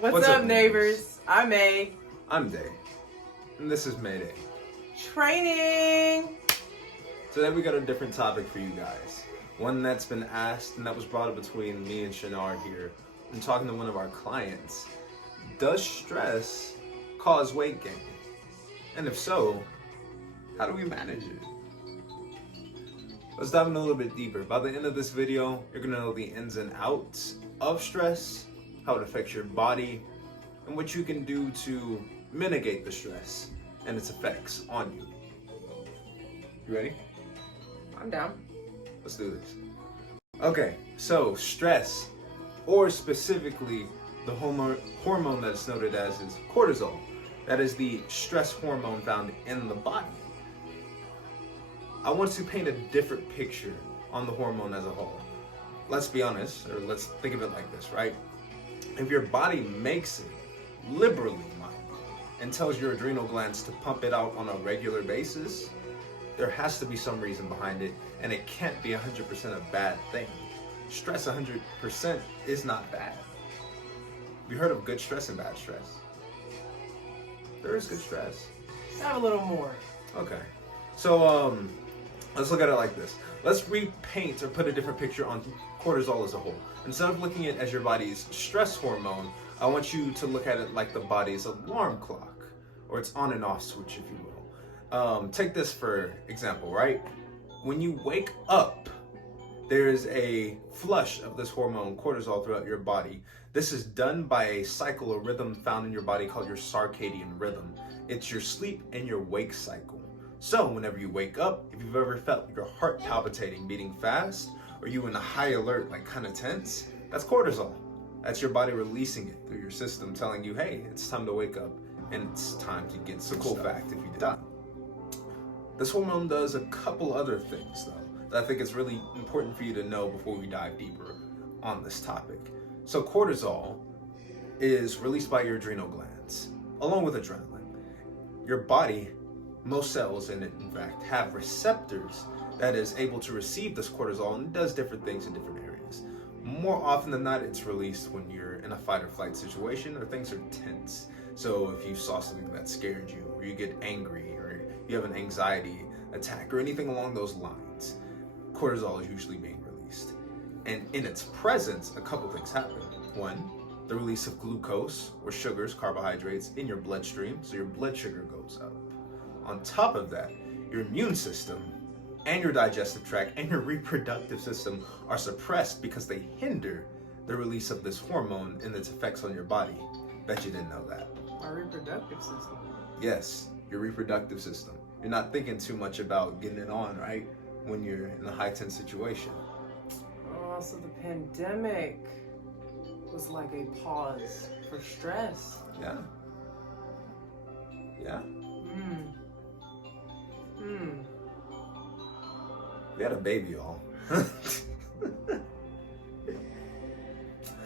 What's up, neighbors? I'm A. I'm Day. And this is Mayday. Training! Today we got a different topic for you guys. One that's been asked and that was brought up between me and Shinar here. I'm talking to one of our clients. Does stress cause weight gain? And if so, how do we manage it? Let's dive in a little bit deeper. By the end of this video, you're gonna know the ins and outs of stress, how it affects your body, and what you can do to mitigate the stress and its effects on you. You ready? I'm down. Let's do this. Okay, so stress, or specifically the hormone that is noted as is cortisol. That is the stress hormone found in the body. I want to paint a different picture on the hormone as a whole. Let's be honest, or let's think of it like this, right? If your body makes it liberally, mind, and tells your adrenal glands to pump it out on a regular basis, there has to be some reason behind it, and it can't be 100% a bad thing. Stress 100% is not bad. Have you heard of good stress and bad stress? There is good stress. Let's have a little more. Okay. So, let's look at it like this. Let's repaint or put a different picture on cortisol as a whole. Instead of looking at it as your body's stress hormone, I want you to look at it like the body's alarm clock, or its on and off switch, if you will. Take this for example, right? When you wake up, there's a flush of this hormone, cortisol, throughout your body. This is done by a cycle or rhythm found in your body called your circadian rhythm. It's your sleep and your wake cycle. So whenever you wake up, if you've ever felt your heart palpitating, beating fast, or you in a high alert, like kind of tense, that's cortisol. That's your body releasing it through your system, telling you, hey, it's time to wake up and it's time to get some cool fact if you die. This hormone does a couple other things, though, that I think is really important for you to know before we dive deeper on this topic. So cortisol is released by your adrenal glands, along with adrenaline. Your body, most cells in it, in fact, have receptors that is able to receive this cortisol, and it does different things in different areas. More often than not, it's released when you're in a fight or flight situation or things are tense. So if you saw something that scared you, or you get angry, or you have an anxiety attack, or anything along those lines, cortisol is usually being released. And in its presence, a couple things happen. One, the release of glucose, or sugars, carbohydrates, in your bloodstream, so your blood sugar goes up. On top of that, your immune system and your digestive tract and your reproductive system are suppressed because they hinder the release of this hormone and its effects on your body. Bet you didn't know that. Our reproductive system. Yes, your reproductive system. You're not thinking too much about getting it on, right? When you're in a high tense situation. Oh, so the pandemic was like a pause for stress. Yeah. Yeah. We had a baby, y'all.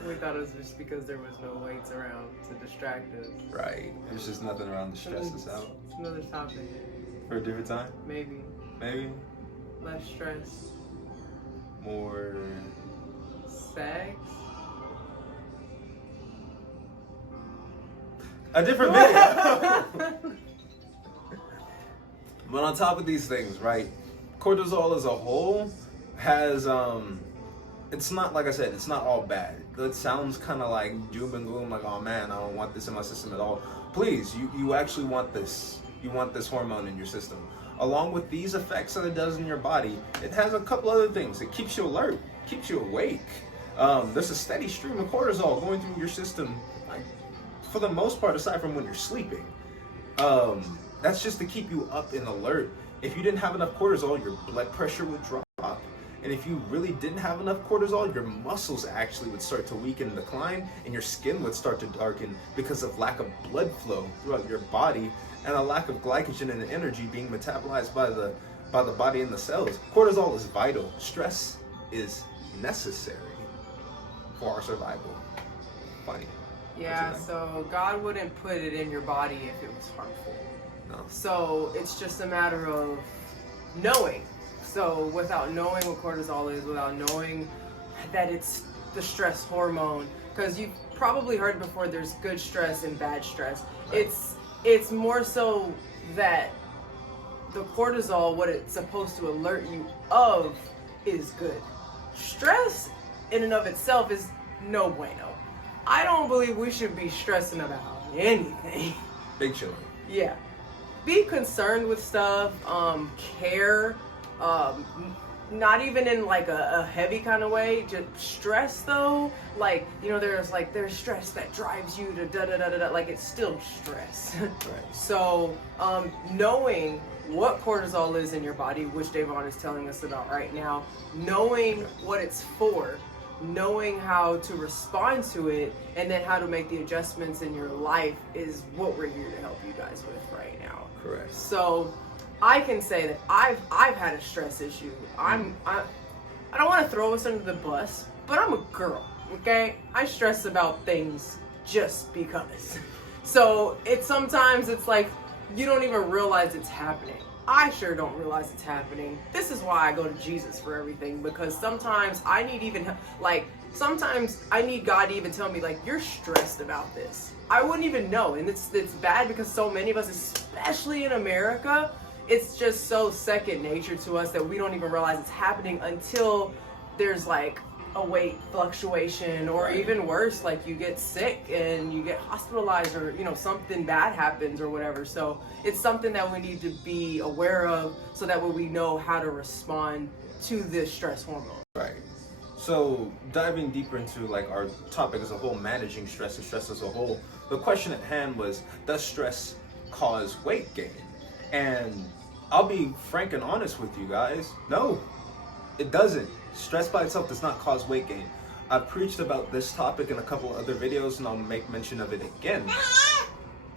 We thought it was just because there was no weights around to distract us. Right. There's just nothing around to stress us out. It's another topic. For a different time? Maybe. Maybe. Less stress. More Sex. a different video. But on top of these things, right, cortisol as a whole has it's not, like I said, it's not all bad. It sounds kind of like doom and gloom, like, oh man, I don't want this in my system at all. Please, you actually want this. You want this hormone in your system. Along with these effects that it does in your body, it has a couple other things. It keeps you alert, keeps you awake. There's a steady stream of cortisol going through your system, like, for the most part, aside from when you're sleeping. That's just to keep you up and alert. If you didn't have enough cortisol, your blood pressure would drop. And if you really didn't have enough cortisol, your muscles actually would start to weaken and decline, and your skin would start to darken because of lack of blood flow throughout your body and a lack of glycogen and energy being metabolized by the body and the cells. Cortisol is vital. Stress is necessary for our survival. Funny. Yeah, so God wouldn't put it in your body if it was harmful. No. So it's just a matter of knowing. So without knowing what cortisol is, without knowing that it's the stress hormone, because probably heard before, there's good stress and bad stress. Right. It's more so that the cortisol, what it's supposed to alert you of, is good. Stress in and of itself is no bueno. I don't believe we should be stressing about anything. Big chilling. Yeah. Be concerned with stuff, care, not even in like a heavy kind of way, just stress though. Like, you know, there's stress that drives you to da da da da da, like it's still stress. Right. So, knowing what cortisol is in your body, which Davon is telling us about right now, knowing what it's for, knowing how to respond to it, and then how to make the adjustments in your life is what we're here to help you guys with right now. Correct. So I can say that I've had a stress issue. I don't want to throw us under the bus, but I'm a girl, okay? I stress about things just because. So sometimes it's like you don't even realize it's happening. I sure don't realize it's happening. This is why I go to Jesus for everything, because sometimes I need sometimes I need God to even tell me, like, you're stressed about this. I wouldn't even know. And it's bad because so many of us, especially in America, it's just so second nature to us that we don't even realize it's happening until there's like a weight fluctuation, or even worse, like you get sick and you get hospitalized, or you know, something bad happens or whatever. So it's something that we need to be aware of, so that way we know how to respond to this stress hormone. Right. So diving deeper into like our topic as a whole, managing stress and stress as a whole, the question at hand was, does stress cause weight gain? And I'll be frank and honest with you guys, no, it doesn't. Stress by itself does not cause weight gain. I've preached about this topic in a couple of other videos, and I'll make mention of it again.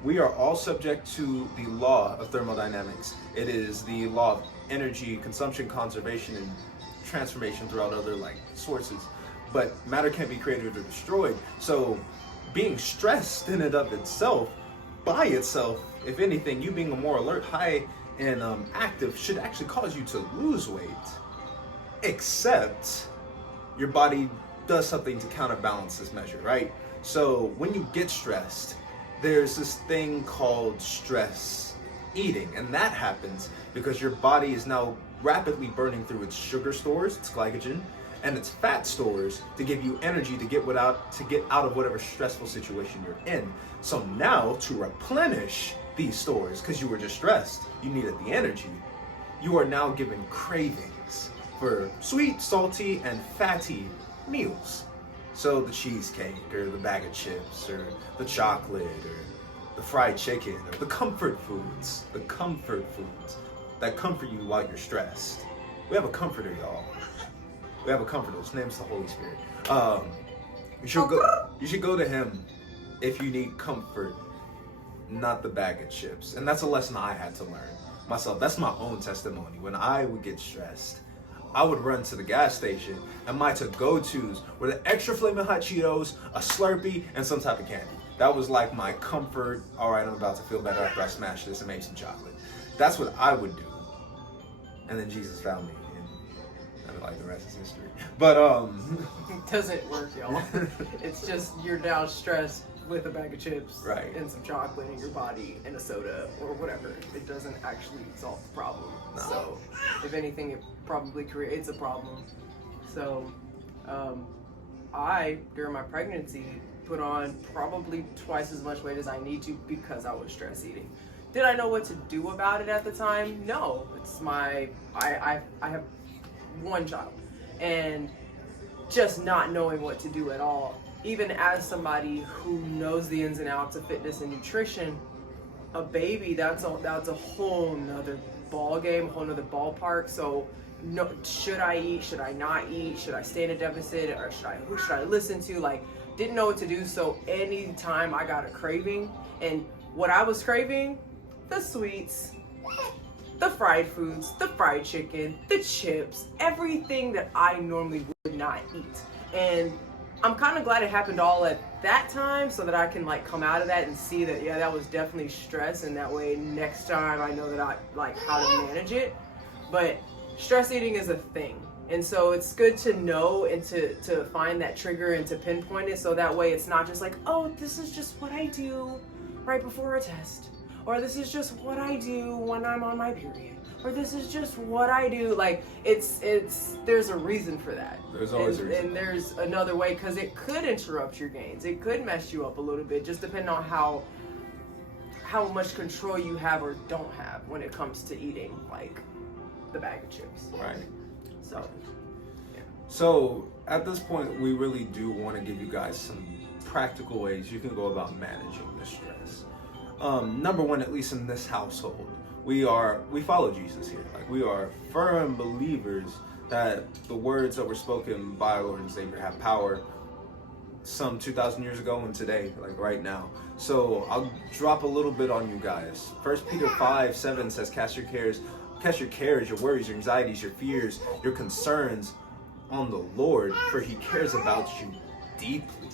We are all subject to the law of thermodynamics. It is the law of energy consumption, conservation, and transformation throughout other like sources. But matter can't be created or destroyed. So being stressed in and of itself, by itself, if anything, you being a more alert, high, and active should actually cause you to lose weight. Except your body does something to counterbalance this measure, right? So when you get stressed, there's this thing called stress eating, and that happens because your body is now rapidly burning through its sugar stores, its glycogen, and its fat stores to give you energy to get out of whatever stressful situation you're in. So now, to replenish these stores, because you were just stressed, you needed the energy, you are now given cravings for sweet, salty, and fatty meals. So the cheesecake, or the bag of chips, or the chocolate, or the fried chicken, or the comfort foods that comfort you while you're stressed. We have a comforter, y'all. We have a comforter. His name's the Holy Spirit. You should go to him if you need comfort, not the bag of chips. And that's a lesson I had to learn myself. That's my own testimony. When I would get stressed, I would run to the gas station, and my to-go-tos were the extra flaming hot Cheetos, a Slurpee, and some type of candy. That was like my comfort. All right, I'm about to feel better after I smash this and make some chocolate. That's what I would do. And then Jesus found me, and like the rest is history. But It doesn't work, y'all. It's just you're now stressed with a bag of chips, right, and some chocolate in your body and a soda or whatever. It doesn't actually solve the problem. No. So if anything, it probably creates a problem. So I, during my pregnancy, put on probably twice as much weight as I need to because I was stress eating. Did I know what to do about it at the time? No. It's I have one child, and just not knowing what to do at all. Even as somebody who knows the ins and outs of fitness and nutrition, a baby, that's a whole nother ball game, whole nother ballpark. So no, should I eat? Should I not eat? Should I stay in a deficit? Or who should I listen to? Like, didn't know what to do. So anytime I got a craving, and what I was craving, the sweets, the fried foods, the fried chicken, the chips, everything that I normally would not eat. And I'm kind of glad it happened all at that time, so that I can like come out of that and see that, yeah, that was definitely stress, and that way next time I know that I like how to manage it. But stress eating is a thing. And so it's good to know and to find that trigger and to pinpoint it, so that way it's not just like, oh, this is just what I do right before a test, or this is just what I do when I'm on my period, or this is just what I do. Like it's there's a reason for that. There's always a reason. And there's another way, because it could interrupt your gains. It could mess you up a little bit, just depending on how much control you have or don't have when it comes to eating like the bag of chips. Right. So, yeah. So at this point, we really do want to give you guys some practical ways you can go about managing the stress. Number one, at least in this household, we follow Jesus here. Like, we are firm believers that the words that were spoken by our Lord and Savior have power some 2,000 years ago and today, like right now. So I'll drop a little bit on you guys. 1 Peter 5:7 says, cast your cares, your worries, your anxieties, your fears, your concerns on the Lord, for he cares about you deeply.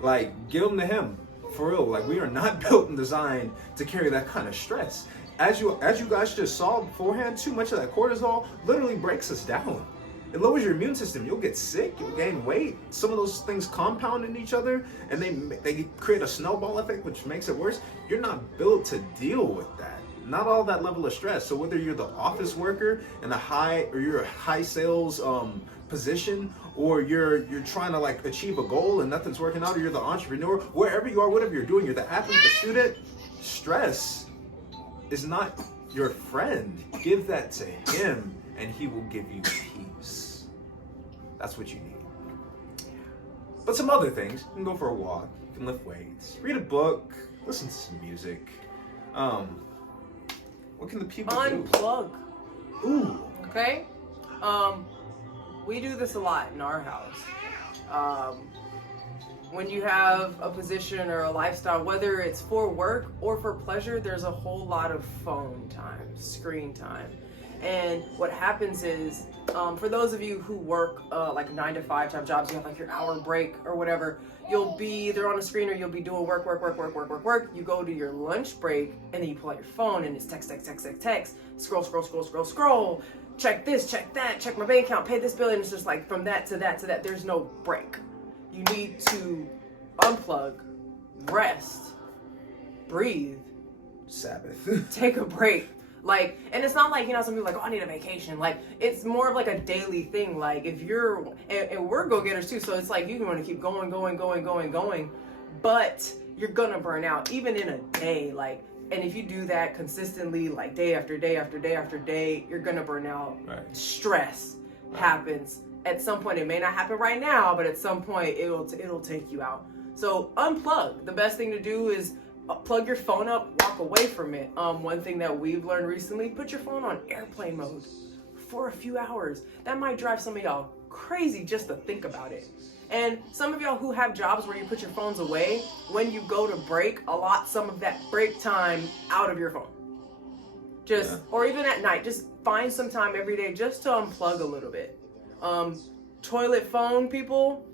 Like, give them to him, for real. Like, we are not built and designed to carry that kind of stress. As you guys just saw beforehand, too much of that cortisol literally breaks us down. It lowers your immune system. You'll get sick, you'll gain weight. Some of those things compound in each other, and they create a snowball effect, which makes it worse. You're not built to deal with that. Not all that level of stress. So whether you're the office worker in you're a high sales position, or you're trying to like achieve a goal and nothing's working out, or you're the entrepreneur, wherever you are, whatever you're doing, you're the athlete, the student, stress is not your friend. Give that to him and he will give you peace. That's what you need. But some other things, you can go for a walk, you can lift weights, read a book, listen to some music. What can the people unplug. do? Ooh. Okay? We do this a lot in our house. When you have a position or a lifestyle, whether it's for work or for pleasure, there's a whole lot of phone time, screen time. And what happens is, for those of you who work like 9 to 5 type jobs, you have like your hour break or whatever, you'll be either on a screen or you'll be doing work. You go to your lunch break and then you pull out your phone and it's text, scroll, check this, check that, check my bank account, pay this bill, and it's just like from that to that to that. There's no break. You need to unplug, rest, breathe, Sabbath. take a break. Like, and it's not like, some people are like, oh, I need a vacation. Like, it's more of like a daily thing. Like, if you're, and we're go-getters too, so it's like you can want to keep going, but you're gonna burn out, even in a day. Like, and if you do that consistently, like day after day after day after day, you're gonna burn out. Right. Stress happens. At some point, it may not happen right now, but at some point, it'll take you out. So unplug. The best thing to do is plug your phone up, walk away from it. One thing that we've learned recently, put your phone on airplane mode for a few hours. That might drive some of y'all crazy just to think about it. And some of y'all who have jobs where you put your phones away, when you go to break, allot some of that break time out of your phone. Or even at night, just find some time every day just to unplug a little bit. Toilet phone people,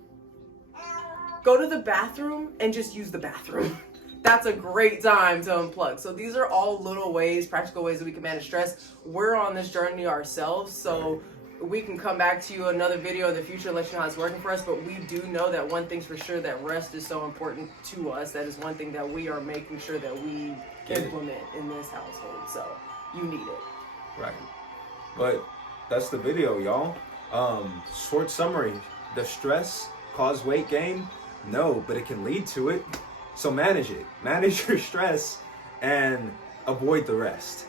go to the bathroom and just use the bathroom. That's a great time to unplug. So these are all little ways, practical ways that we can manage stress. We're on this journey ourselves, so we can come back to you another video in the future and let you know how it's working for us. But we do know that one thing's for sure, that rest is so important to us. That is one thing that we are making sure that we implement in this household. So you need it. Right. But that's the video, y'all. Short summary. Does stress cause weight gain? No, but it can lead to it. So manage it. Manage your stress and avoid the rest.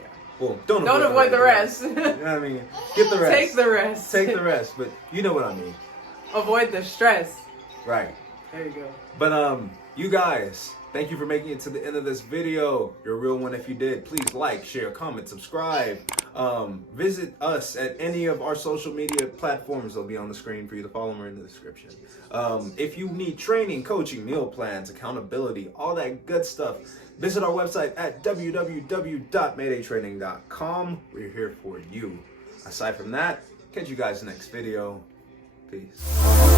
Yeah. Well, don't avoid the rest. You know what I mean? Get the rest. Take the rest. Take the rest, but you know what I mean. Avoid the stress. Right. There you go. But you guys, thank you for making it to the end of this video. You're a real one if you did. Please like, share, comment, subscribe. Visit us at any of our social media platforms. They'll be on the screen for you to follow them or in the description. If you need training, coaching, meal plans, accountability, all that good stuff, visit our website at www.maydaytraining.com. We're here for you. Aside from that, catch you guys next video. Peace.